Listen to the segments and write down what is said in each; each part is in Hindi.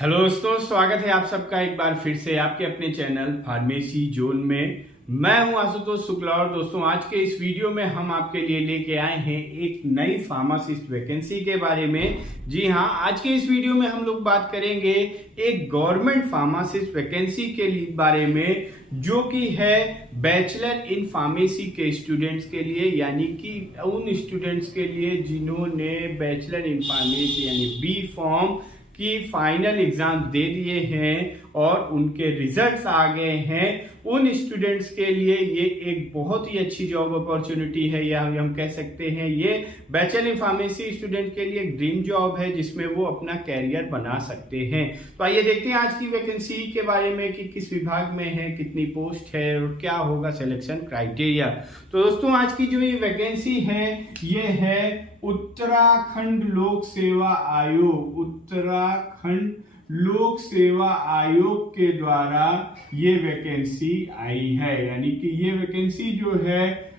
हेलो दोस्तों, स्वागत है आप सबका एक बार फिर से आपके अपने चैनल फार्मेसी जोन में। मैं हूं आशुतोष शुक्ला और दोस्तों आज के इस वीडियो में हम आपके लिए लेके आए हैं एक नई फार्मासिस्ट वैकेंसी के बारे में। जी हां, आज के इस वीडियो में हम लोग बात करेंगे एक गवर्नमेंट फार्मासिस्ट वैकेंसी के बारे में, जो कि है बैचलर इन फार्मेसी के स्टूडेंट्स के लिए, यानी कि उन स्टूडेंट्स के लिए जिन्होंने बैचलर इन फार्मेसी यानी बी फॉर्म की फाइनल एग्जाम दे दिए हैं और उनके रिजल्ट्स आ गए हैं। उन स्टूडेंट्स के लिए ये एक बहुत ही अच्छी जॉब अपॉर्चुनिटी है, या हम कह सकते हैं ये बैचलर इन फार्मेसी स्टूडेंट के लिए एक ड्रीम जॉब है जिसमें वो अपना कैरियर बना सकते हैं। तो आइए देखते हैं आज की वैकेंसी के बारे में कि किस विभाग में है, कितनी पोस्ट है और क्या होगा सिलेक्शन क्राइटेरिया। तो दोस्तों आज की जो ये वैकेंसी है ये है उत्तराखंड लोक सेवा आयोग। उत्तराखंड लोक सेवा आयोग के द्वारा ये वैकेंसी आई है, यानी कि ये वैकेंसी जो है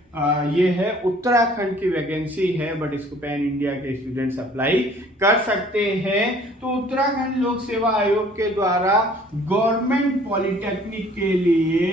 ये है उत्तराखंड की वैकेंसी है, बट इसको पैन इंडिया के स्टूडेंट्स अप्लाई कर सकते हैं। तो उत्तराखंड लोक सेवा आयोग के द्वारा गवर्नमेंट पॉलिटेक्निक के लिए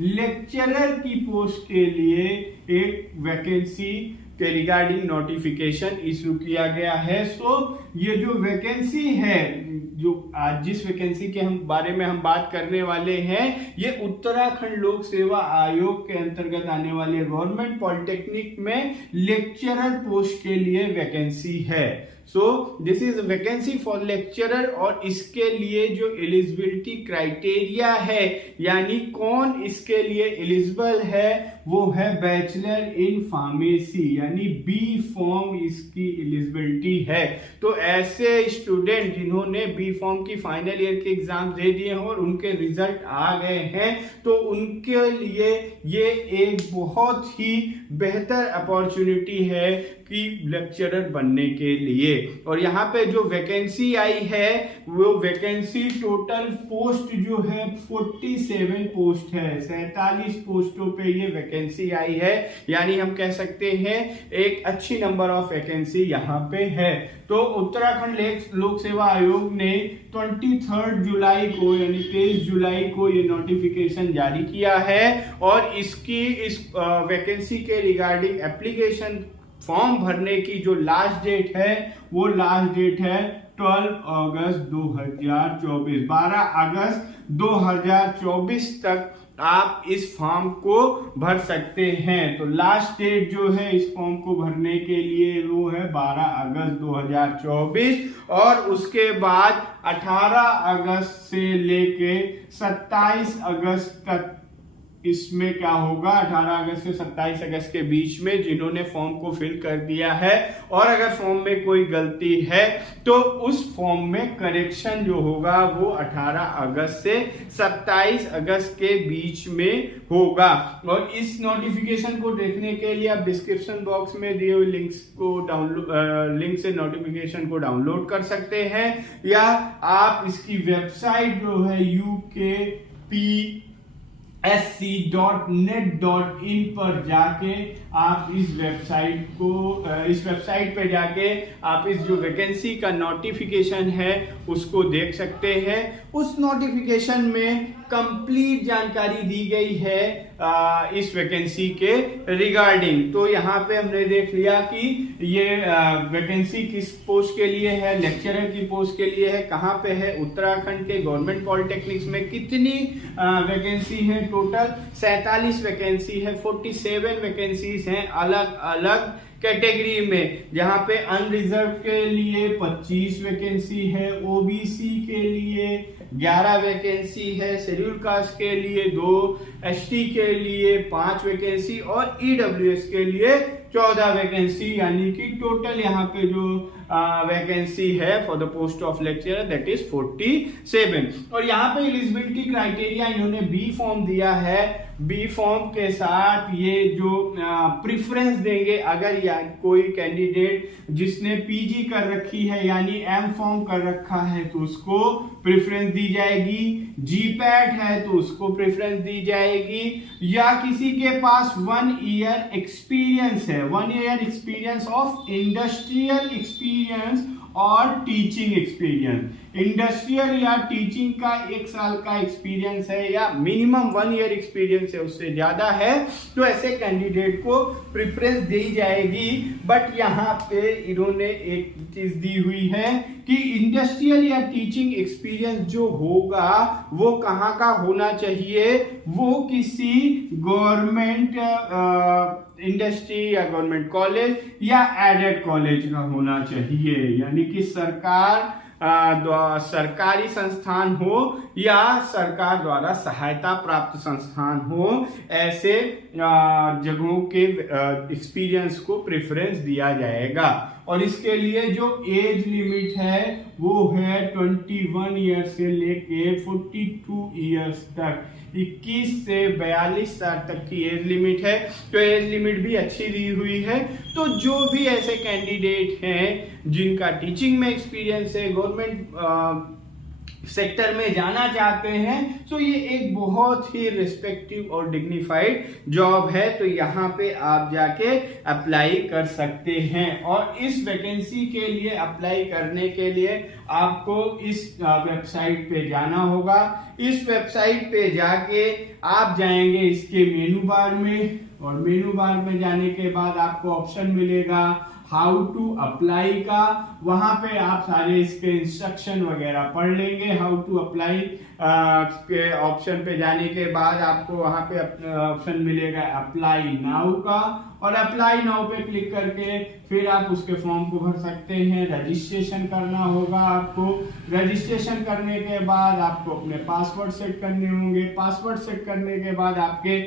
लेक्चरर की पोस्ट के लिए एक वैकेंसी के रिगार्डिंग नोटिफिकेशन इशू किया गया है। सो ये जो वैकेंसी है, जो आज जिस वैकेंसी के बारे में हम बात करने वाले हैं, ये उत्तराखंड लोक सेवा आयोग के अंतर्गत आने वाले गवर्नमेंट पॉलिटेक्निक में लेक्चरर पोस्ट के लिए वैकेंसी है। So this is vacancy for lecturer, और इसके लिए जो एलिजिबिलिटी क्राइटेरिया है, यानी कौन इसके लिए एलिजिबल है, वो है बैचलर इन फार्मेसी यानी बी फॉर्म इसकी एलिजिबिलिटी है। तो ऐसे स्टूडेंट जिन्होंने बी फॉर्म की फाइनल ईयर के एग्जाम दे दिए हैं और उनके रिजल्ट आ गए हैं, तो उनके लिए ये एक बहुत ही बेहतर अपॉर्चुनिटी है कि लेक्चरर बनने के लिए। और यहाँ पे जो वैकेंसी आई है वो वैकेंसी टोटल पोस्ट जो है 47 पोस्ट है, 47 पोस्टों पे ये वैकेंसी आई है, यानी हम कह सकते हैं एक अच्छी नंबर ऑफ वैकेंसी यहाँ पे है। तो उत्तराखंड लोक सेवा आयोग ने 23 जुलाई को यानी 23 जुलाई को ये नोटिफिकेशन जारी किया है, और इस वैकेंसी के रिगार्डिंग एप्लीकेशन फॉर्म भरने की जो लास्ट डेट है वो लास्ट डेट है 12 अगस्त 2024। 12 अगस्त 2024 तक आप इस फॉर्म को भर सकते हैं। तो लास्ट डेट जो है इस फॉर्म को भरने के लिए वो है 12 अगस्त 2024, और उसके बाद 18 अगस्त से लेके 27 अगस्त तक इसमें क्या होगा, 18 अगस्त से 27 अगस्त के बीच में जिन्होंने फॉर्म को फिल कर दिया है, और अगर फॉर्म में कोई गलती है तो उस फॉर्म में करेक्शन जो होगा वो 18 अगस्त से 27 अगस्त के बीच में होगा। और इस नोटिफिकेशन को देखने के लिए आप डिस्क्रिप्शन बॉक्स में दिए हुए लिंक से नोटिफिकेशन को डाउनलोड कर सकते हैं, या आप इसकी वेबसाइट जो है ukpsc.net.in पर जाके आप इस वेबसाइट पे जाके आप इस जो वैकेंसी का नोटिफिकेशन है उसको देख सकते हैं। उस नोटिफिकेशन में कंप्लीट जानकारी दी गई है इस वैकेंसी के रिगार्डिंग। तो यहाँ पे हमने देख लिया कि ये वैकेंसी किस पोस्ट के लिए है, लेक्चरर की पोस्ट के लिए है, कहाँ पे है, उत्तराखंड के गवर्नमेंट पॉलिटेक्निक्स में कितनी वैकेंसी है, टोटल 47 वैकेंसी है, 47 वैकेंसीज हैं अलग अलग कैटेगरी में, जहां पे अनरिजर्व के लिए 25 वैकेंसी है, ओबीसी के लिए 11 वैकेंसी है, शेड्यूल कास्ट के लिए 2, एसटी के लिए 5 वैकेंसी और ईडब्ल्यूएस के लिए 14 वैकेंसी, यानी कि टोटल यहाँ पे जो वैकेंसी है for the post of lecturer that is 47। और यहाँ पे एलिजिबिलिटी क्राइटेरिया इन्होंने बी फॉर्म दिया है। बी फॉर्म के साथ ये जो प्रेफरेंस देंगे, अगर कोई कैंडिडेट जिसने पीजी कर रखी है यानी एम फॉर्म कर रखा है तो उसको प्रेफरेंस दी जाएगी, जीपैट है तो उसको प्रेफरेंस दी जाएगी, या किसी के पास 1 ईयर एक्सपीरियंस है, 1 year experience of industrial experience और टीचिंग एक्सपीरियंस। इंडस्ट्रियल या टीचिंग का 1 साल का एक्सपीरियंस है या मिनिमम 1 ईयर एक्सपीरियंस है, उससे ज्यादा है तो ऐसे कैंडिडेट को प्रेफरेंस दी जाएगी। बट यहाँ पे इन्होंने एक चीज दी हुई है कि इंडस्ट्रियल या टीचिंग एक्सपीरियंस जो होगा वो कहाँ का होना चाहिए, वो किसी गवर्नमेंट इंडस्ट्री या गवर्नमेंट कॉलेज या एडेड कॉलेज का होना चाहिए, यानी कि सरकारी संस्थान हो या सरकार द्वारा सहायता प्राप्त संस्थान हो, ऐसे जगहों के एक्सपीरियंस को प्रेफरेंस दिया जाएगा। और इसके लिए जो एज लिमिट है वो है 21 ईयर से लेके 42 ईयर्स तक, 21 से 42 साल तक की एज लिमिट है। तो एज लिमिट भी अच्छी दी हुई है। तो जो भी ऐसे कैंडिडेट हैं जिनका टीचिंग में एक्सपीरियंस है, गवर्नमेंट सेक्टर में जाना चाहते हैं, तो ये एक बहुत ही रिस्पेक्टिव और डिग्निफाइड जॉब है। तो यहाँ पे आप जाके अप्लाई कर सकते हैं। और इस वैकेंसी के लिए अप्लाई करने के लिए आपको इस वेबसाइट पे जाना होगा। इस वेबसाइट पे जाके आप जाएंगे इसके मेनू बार में, और मेनू बार में जाने के बाद आपको ऑप्शन मिलेगा हाउ टू अप्लाई का। वहां पे आप सारे इसके इंस्ट्रक्शन वगैरह पढ़ लेंगे। हाउ टू अप्लाई के ऑप्शन पे जाने के बाद आपको वहां पे ऑप्शन मिलेगा अप्लाई नाउ का, और अप्लाई नाउ पे क्लिक करके फिर आप उसके फॉर्म को भर सकते हैं। रजिस्ट्रेशन करना होगा आपको। रजिस्ट्रेशन करने के बाद आपको अपने पासवर्ड सेट करने होंगे। पासवर्ड सेट करने के बाद आपके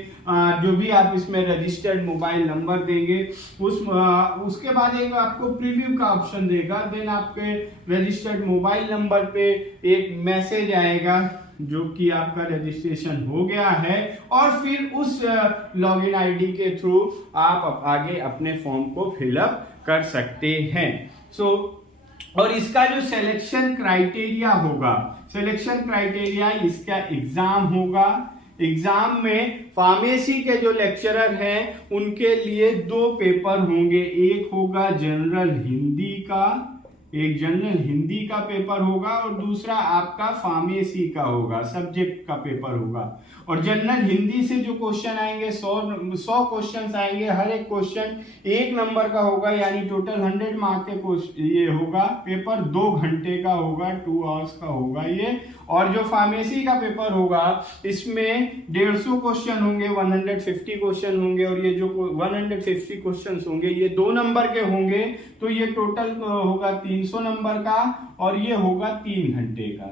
जो भी आप इसमें रजिस्टर्ड मोबाइल नंबर देंगे, उसके बाद एक आपको प्रीव्यू का ऑप्शन देगा। देन आपके रजिस्टर्ड मोबाइल नंबर पे एक मैसेज आएगा जो कि आपका रजिस्ट्रेशन हो गया है, और फिर उस लॉगिन आईडी के थ्रू आप आगे अपने फॉर्म को फिलअप कर सकते हैं। और इसका जो सिलेक्शन क्राइटेरिया होगा, सिलेक्शन क्राइटेरिया इसका एग्जाम होगा। एग्जाम में फार्मेसी के जो लेक्चरर हैं उनके लिए 2 पेपर होंगे। एक होगा जनरल हिंदी का, एक जनरल हिंदी का पेपर होगा, और दूसरा आपका फार्मेसी का होगा, सब्जेक्ट का पेपर होगा। और जनरल हिंदी से जो क्वेश्चन आएंगे 100 क्वेश्चन आएंगे। हर एक क्वेश्चन 1 नंबर का होगा, यानी टोटल 100 मार्क के ये होगा। पेपर 2 घंटे का होगा, 2 आवर्स का होगा ये। और जो फार्मेसी का पेपर होगा इसमें 150 क्वेश्चन होंगे, 150 क्वेश्चन होंगे, और ये जो 150 क्वेश्चन होंगे ये 2 नंबर के होंगे। तो ये टोटल होगा 300 नंबर का, और ये होगा 3 घंटे का,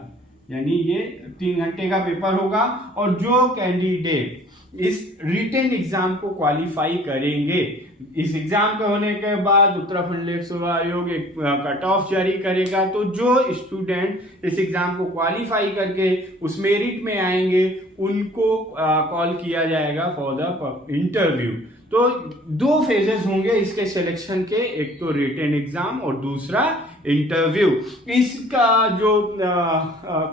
यानी ये 3 घंटे का पेपर होगा। और जो कैंडिडेट इस रिटन एग्जाम को क्वालिफाई करेंगे, इस एग्जाम के होने के बाद उत्तराखंड लोक सेवा आयोग एक कट ऑफ जारी करेगा। तो जो स्टूडेंट इस एग्जाम को क्वालिफाई करके उस मेरिट में आएंगे उनको कॉल किया जाएगा फॉर द इंटरव्यू। तो 2 फेजेस होंगे इसके सिलेक्शन के, एक तो रिटन एग्जाम और दूसरा इंटरव्यू। इसका जो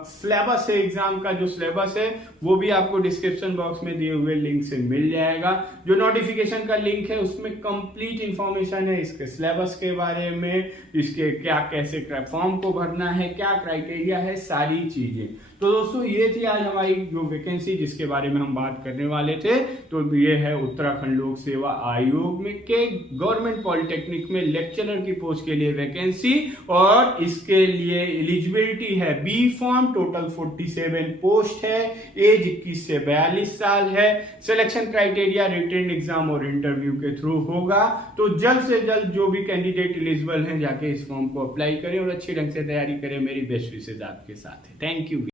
सिलेबस है, एग्जाम का जो सिलेबस है वो भी आपको डिस्क्रिप्शन बॉक्स में दिए हुए लिंक से मिल जाएगा। जो नोटिफिकेशन का लिंक है उसमें कंप्लीट इंफॉर्मेशन है इसके सिलेबस के बारे में, इसके क्या कैसे फॉर्म को भरना है, क्या क्राइटेरिया है, सारी चीजें। तो दोस्तों ये थी आज हमारी जो वैकेंसी जिसके बारे में हम बात करने वाले थे। तो ये है उत्तराखंड लोक सेवा आयोग में के गवर्नमेंट पॉलिटेक्निक में लेक्चरर की पोस्ट के लिए वैकेंसी, और इसके लिए एलिजिबिलिटी है बी फॉर्म। टोटल 47 पोस्ट है, एज 21 से 42 साल है। सिलेक्शन क्राइटेरिया रिटन एग्जाम और इंटरव्यू के थ्रू होगा। तो जल्द से जल्द जो भी कैंडिडेट एलिजिबल हैं जाके इस फॉर्म को अप्लाई करें और अच्छी ढंग से तैयारी करें। मेरी बेस्ट विशेष आपके साथ है। Thank you.